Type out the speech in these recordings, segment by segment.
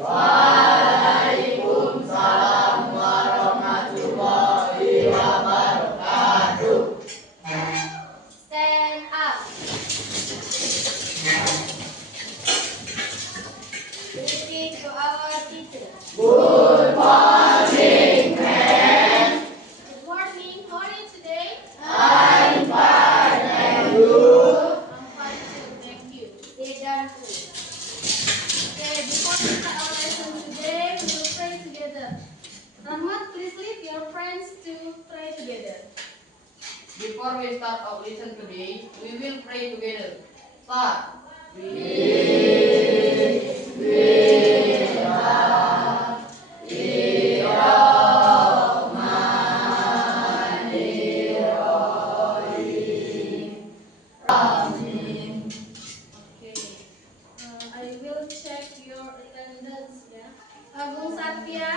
Waalaikumsalam warahmatullahi wabarakatuh. Stand up. Repeat to our teacher. Good morning, ma'am. Good morning. How are you today? I'm fine, and you? I'm fine too. Thank you. Sit down, please. Okay, before we start our lesson today, we will pray together. Rahmat, please lead your friends to pray together. Before we start our lesson today, we will pray together. Start. Okay. I will check your attendance, ya. Agung Satya,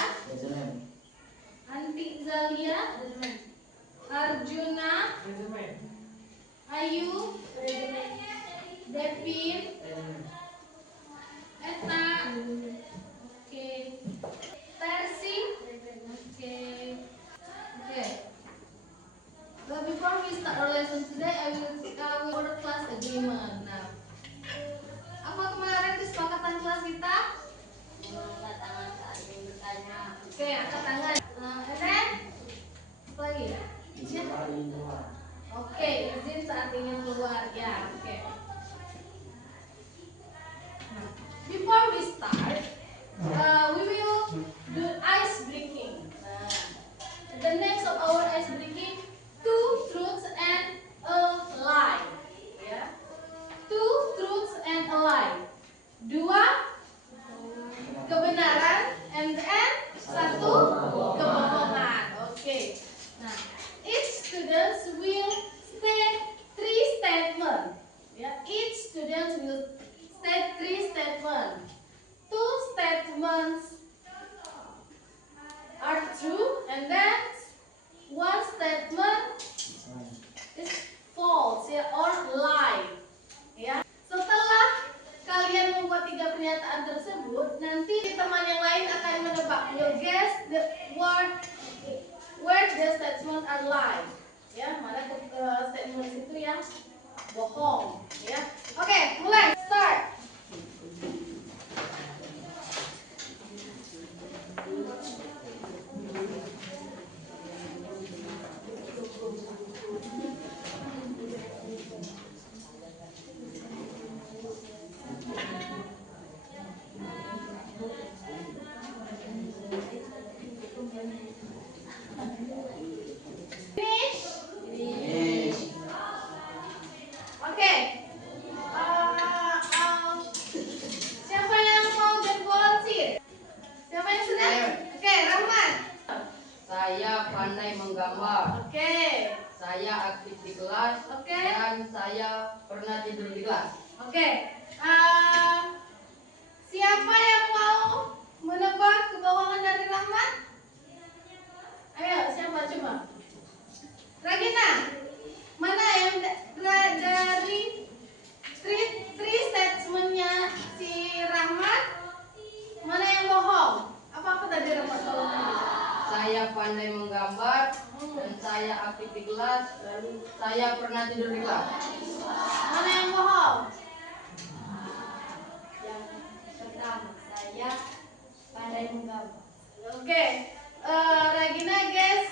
Anti Zalia, Arjuna, Ayu, Devin, Eta, okay, Tersi, okay. But before we start our lesson today, I will order class agreement. Nah, apa kemarin kesepakatan kelas kita? Angkat tangan saat ingin bertanya. Oke, angkat tangan. And then, apa lagi? Oke, izin saat ingin keluar. Ya, oke. Nah, before we start, we will do ice breaking. The next of our ice breaking, two truths and a lie. Ya, two truths and a lie. Dua kebenaran and satu kebohongan. Oke. Nah, each students will state three statements. Ya, each students will state three statements. Two statements are true, and then one statement is false, ya, or lie. Ya. Setelah kalian membuat tiga pernyataan tersebut, nanti teman yang lain akan menebak, will guess the word where the statement are lie. Ya, mana statement itu yang bohong. Ya, oke, mulai, start. Finish. Oke. Siapa yang mau jadi volunteer? Siapa yang sudah? Oke, Rahmat. Saya pandai menggambar. Oke. Saya aktif di kelas. Oke. Dan saya pernah tidur di kelas. Oke. Siapa yang mau menebak kebohongan dari Rahmat? Ayo, siapa coba? Regina, mana yang dari three statementnya si Rahmat? Mana yang bohong? Apa tadi Rahmat? Saya pandai menggambar dan saya aktif di kelas. Lalu saya pernah tidur di kelas. Mana yang bohong? Yang pertama, saya pandai menggambar. Oke, Regina guess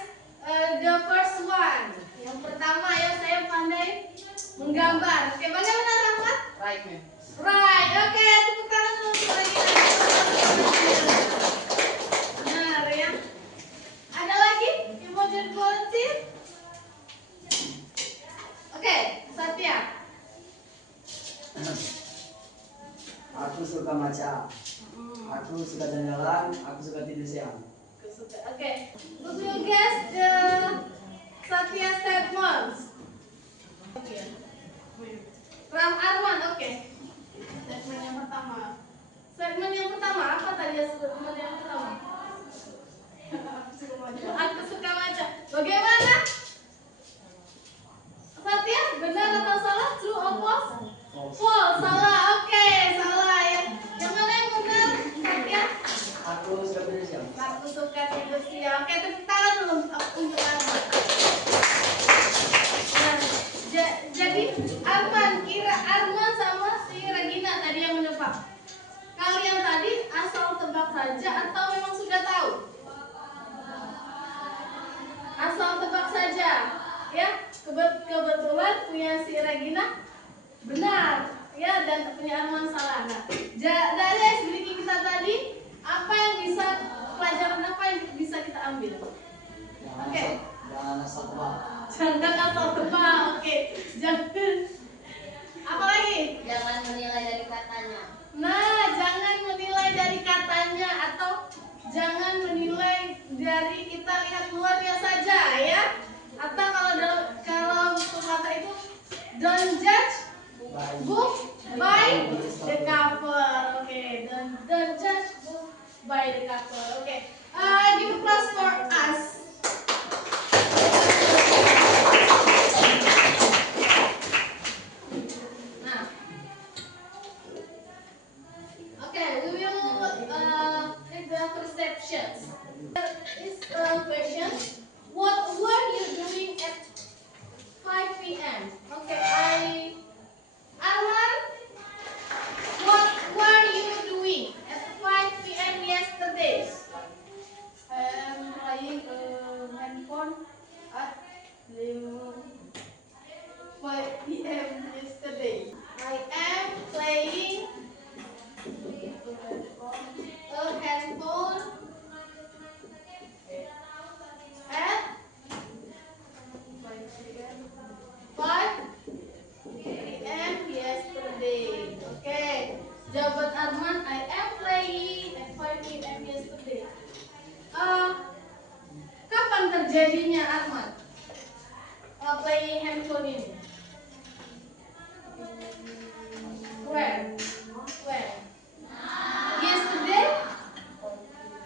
the first one. Yang pertama ya, saya pandai menggambar. Oke, bagaimana Rahmat? Right, ma'am. Right, oke, tepuk tangan dulu untuk Regina. Benar ya. Ada lagi yang mau jadi volunteer? Oke, Satya. Aku suka baca, aku suka jalan-jalan, aku suka tidur siang. Oke, who will guess the Satya statements? Ram Arman, oke. Statement yang pertama. Statement yang pertama apa tadi ya? Statement yang pertama. Aku suka baca. Bagaimana? Satya, benar atau salah? True or false? False, salah. Oke, salah ya. Yang mana yang benar? Satya? Oke, tepuk tangan dulu untuk Arman. Nah, jadi Arman, kira Arman sama si Regina tadi yang menebak. Kalian tadi asal tebak saja atau memang sudah tahu? Asal tebak saja, ya. Kebetulan punya si Regina benar, ya, dan punya Arman salah. Nah, dari ice breaking kita tadi, apa yang bisa pelajaran apa yang bisa kita ambil? Oke. Jangan asal tebak. Jangan asal tebak, oke. Jangan. Apa lagi? Jangan menilai dari katanya. Nah, jangan menilai dari katanya atau jangan menilai dari kita lihat luarnya saja, ya. Atau kalau kata itu don't judge book by the cover. Okay, don't judge book by the cover. Okay, give applause for us. Nah, okay, we will take the perceptions. There is a question. What were you doing at 5 p.m.? Okay, Arman, what were you doing at 5 p.m. yesterday? I am playing handphone at 5 p.m. yesterday. I am playing a handphone at 5 p.m. yesterday. Okay. Jawaban Arman, I am playing at 5 p.m. yesterday. Kapan terjadinya Arman? Playing handphone ini? Where? Yesterday?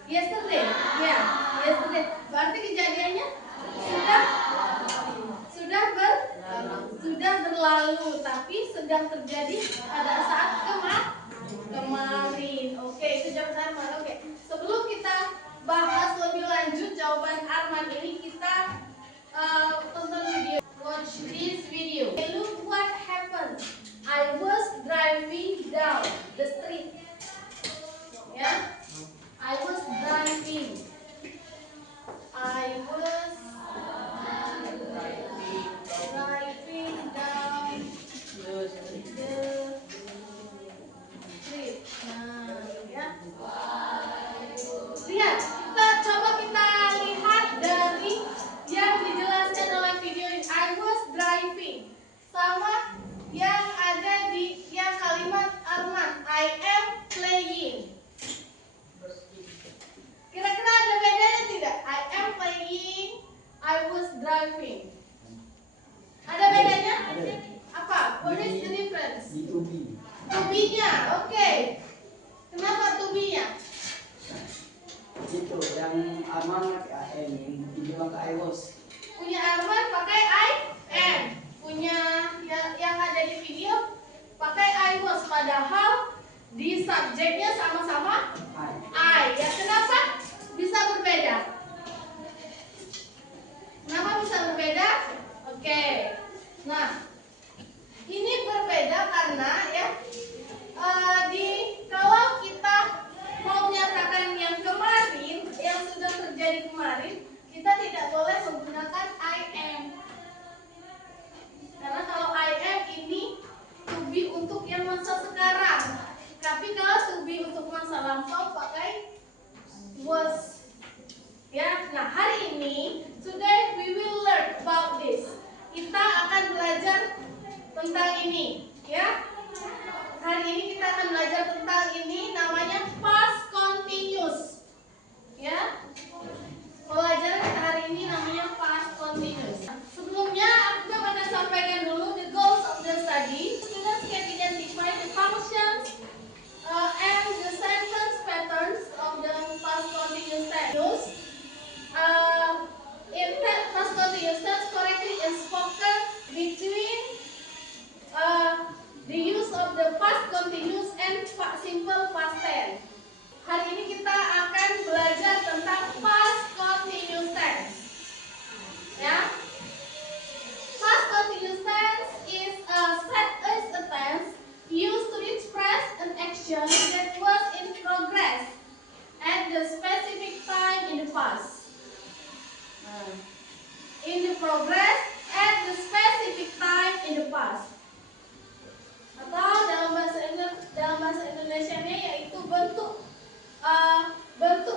Yesterday? Ya, yesterday. Berarti kejadiannya sudah berlalu, tapi sedang terjadi pada saat kemarin. Oke, itu jawaban Arman. Oke. Sebelum kita bahas lebih lanjut jawaban Arman ini, kita tonton video. Watch this video. Look what happened. I was driving down the street. Ya, I was driving. I was driving down the street. Nah, ya. Lihat, kita lihat dari yang dijelaskan dalam video ini. I was driving sama yang ada di yang kalimat Arman, I am playing. Kira-kira ada bedanya tidak? I am playing, I was driving. Ada bedanya? Apa? What is the difference? Di to be. To be-nya, oke. Kenapa to be-nya? Itu yang Arman pakai am, yang dibilang ke I was. Punya Arman pakai I am. Punya yang ada di video pakai I was. Padahal di subjeknya sama-sama I. Ya, kenapa bisa berbeda? Kenapa bisa berbeda? Oke. Nah, ini berbeda karena ya kalau kita mau menyatakan yang kemarin, yang sudah terjadi kemarin, kita tidak boleh menggunakan I am. Karena kalau I am ini to be untuk yang masa sekarang. Tapi kalau to be untuk masa lampau pakai was. Ya, nah hari ini today we will learn about this. Kita akan belajar tentang ini, ya. Hari ini kita akan belajar tentang ini, namanya past continuous. Ya. Pelajaran kita hari ini namanya past continuous. Sebelumnya aku akan sampaikan dulu the goals of the study. Students can identify the functions and the sentence patterns of the past continuous tense. In past continuous tense correctly is spoken between the use of the past continuous and simple past tense. past. In the progress at the specific time in the past. Atau dalam bahasa Indonesianya yaitu bentuk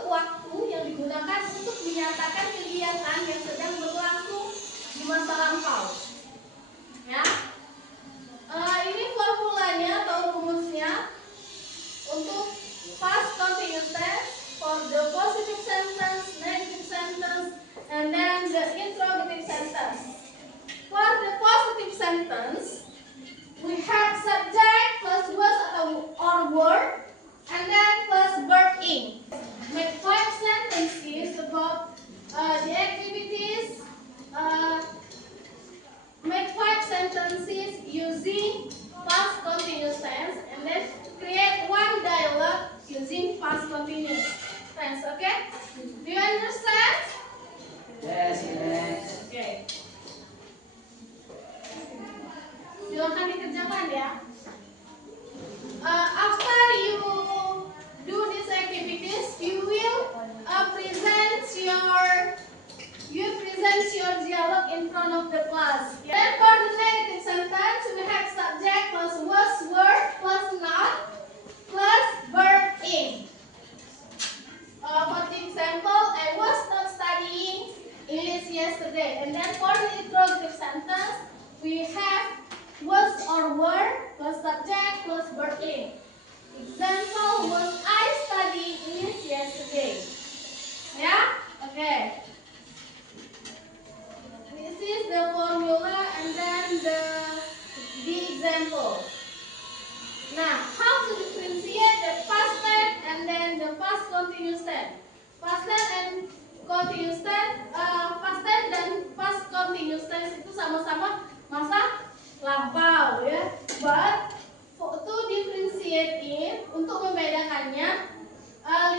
waktu yang digunakan untuk menyatakan kegiatan yang sedang berlangsung di masa lampau. Ya, ini formulanya atau rumusnya untuk past continuous tense for the positive sentence, negative sentence, and then the interrogative sentence. For the positive sentence, we have subject plus was or word, and then plus verb in. Make 5 sentences about the activities. Make 5 sentences using past continuous tense, and then create 1 dialogue using past continuous tense. Okay? Do you understand? Yes, next. Okay. Silakan dikerjakan ya. After you do these activities, you will present your dialogue in front of the class. Then for the negative sentence, we have subject plus was, word plus noun plus verb in. For the example, I was not studying English yesterday. And then for the interrogative sentence, we have was or were plus subject plus verb in. Example, was I studying English yesterday? Yeah? Okay. This is the formula and then the example. Now, how to differentiate the past tense and then the past continuous tense? Past tense and continuous tense, past tense dan past continuous tense itu sama-sama masa lampau ya. But to differentiate it, untuk membedakannya,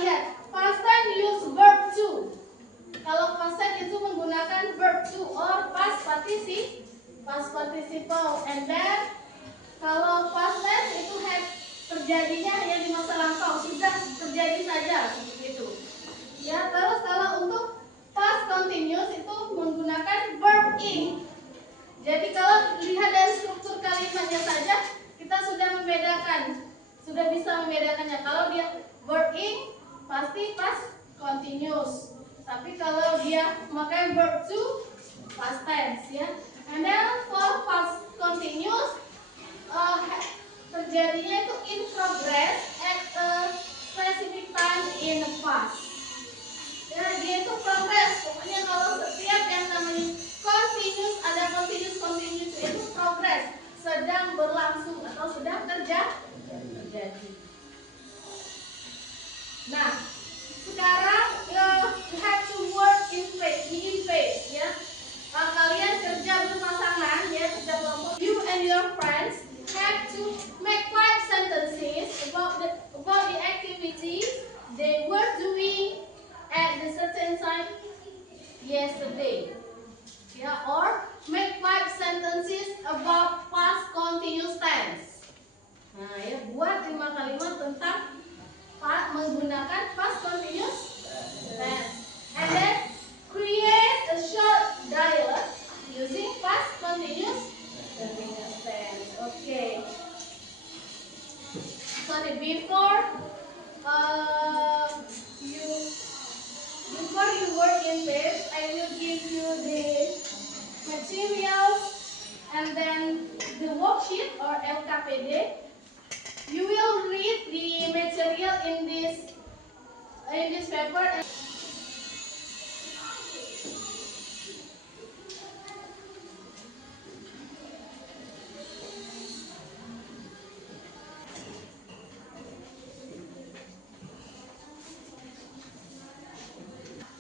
lihat past tense use verb to. Kalau past tense itu menggunakan verb to or past participle, and then kalau past tense itu terjadinya ya di masa lampau, sudah terjadi saja seperti itu. Ya, terus kalau untuk past continuous itu menggunakan verb in. Jadi kalau lihat dari struktur kalimatnya saja, kita sudah bisa membedakannya. Kalau dia verb in, pasti past continuous. Tapi kalau dia memakai verb to, past tense ya. And then for past continuous, terjadinya itu in progress at a specific time in the past. Ya, dia itu progress. Pokoknya kalau setiap yang namanya continuous, ada continuous itu progress, sedang berlangsung atau sedang terjadi. Nah, sekarang you have to work in phase ya. Kalian kerja berpasangan ya, kerja kelompok. You and your friends have to make 5 sentences about the activities they were doing at the certain time yesterday. Yeah, or make 5 sentences about past continuous tense. Nah, ya, buat 5 kalimat tentang menggunakan past continuous tense. And then create a short dialogue using past continuous tense. Okay. Sorry, before you work in this, I will give you the materials and then the worksheet or LKPD. You will read the material in this paper.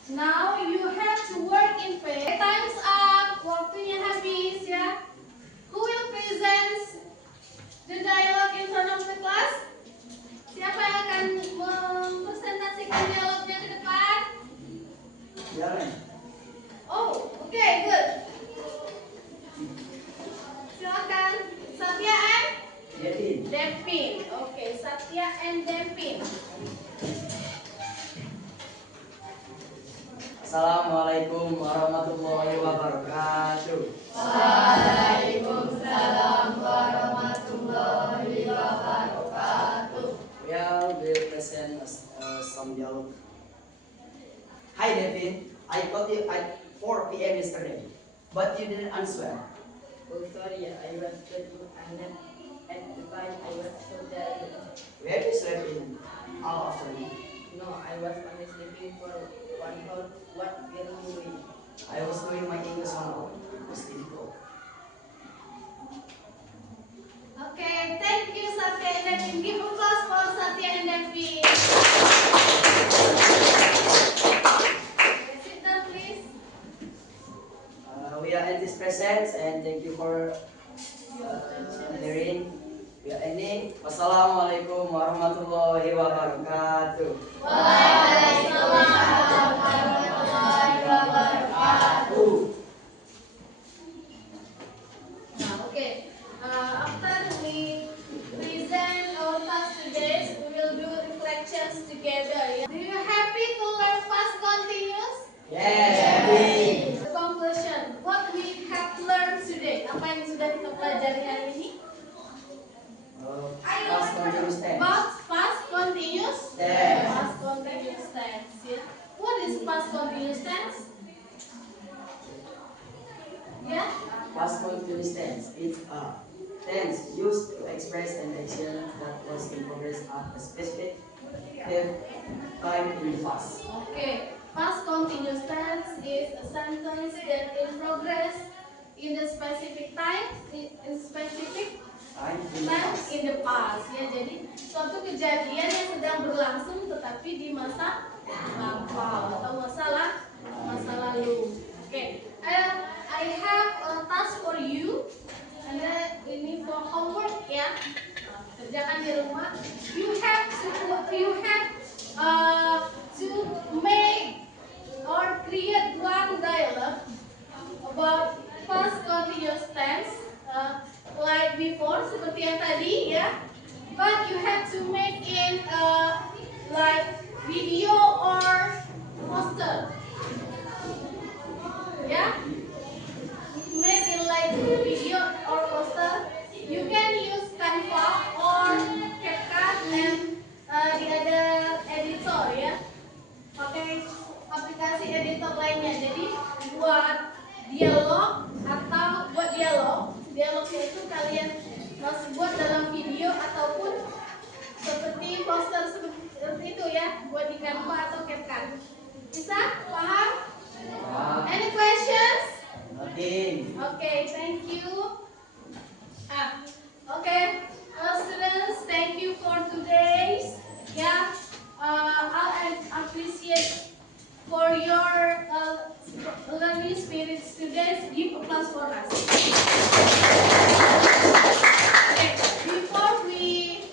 Now you have to work in pair. Time's up. Waktunya habis ya. Who will present the dialogue in front of the class? Siapa yang akan mempresentasikan dialognya ke depan? Jalan. Oh, okay, good. Silakan. Satya and Dempin. Okay, Satya and Dempin. Assalamualaikum warahmatullahi wabarakatuh. Waalaikumsalam warahmatullahi wabarakatuh. We'll present some dialogue. Hi David, I called you at 4 p.m. yesterday, but you didn't answer. Oh sorry, I was sleeping and then at the time I was so tired. Where you sleeping all afternoon? No, I was only sleeping for 1 hour. What were you doing? I was doing my English homework. It was difficult. Okay, thank you Satya and Devin. Give applause for Satya and Devin. Sit down please. We are at this present and thank you for hearing. We are ending. Wassalamualaikum warahmatullahi wabarakatuh. Waalaikumsalam warahmatullahi wabarakatuh. Now, okay. After we present our task today, we will do reflections together. Yeah? Do you happy to learn past continuous? Yes, happy. The conclusion. What we have learned today? Apa yang sudah kita pelajari hari ini? Past continuous tense. Past continuous Tense. Past continuous tense. Yeah. What is past continuous tense? Yeah. Past continuous tense. It's a tense used to express an action that was in progress at a specific time in the past. Okay. Past continuous tense is a sentence that in progress in the specific time in specific Time in the time past. in the past. Ya, jadi suatu kejadian yang sedang berlangsung tetapi di masa lampau atau masa lalu. Okay. I have a task for you. Anda ini for homework ya. Kerjakan di rumah. You have to make or create one dialogue about past continuous tense like before seperti yang tadi ya. But you have to make it like video or poster. Ya. Make it like video or poster. You can use Canva or CapCut and the other editor ya. Pakai aplikasi editor lainnya. Jadi buat dialog atau buat dialognya itu kalian harus buat dalam video ataupun seperti poster seperti itu ya, buat di Canva atau CapCut. Bisa? Paham? Any questions? Nothing. Okay, thank you. Okay, students, thank you for today's. Yeah, I'll appreciate for your learning spirit, students. Give applause for us. Okay, before we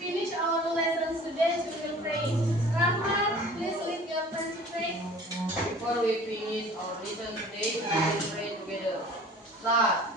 finish our lesson today, we will pray. Rahman, please lead your friends to pray. Before we finish our lesson today, we will pray together. Start.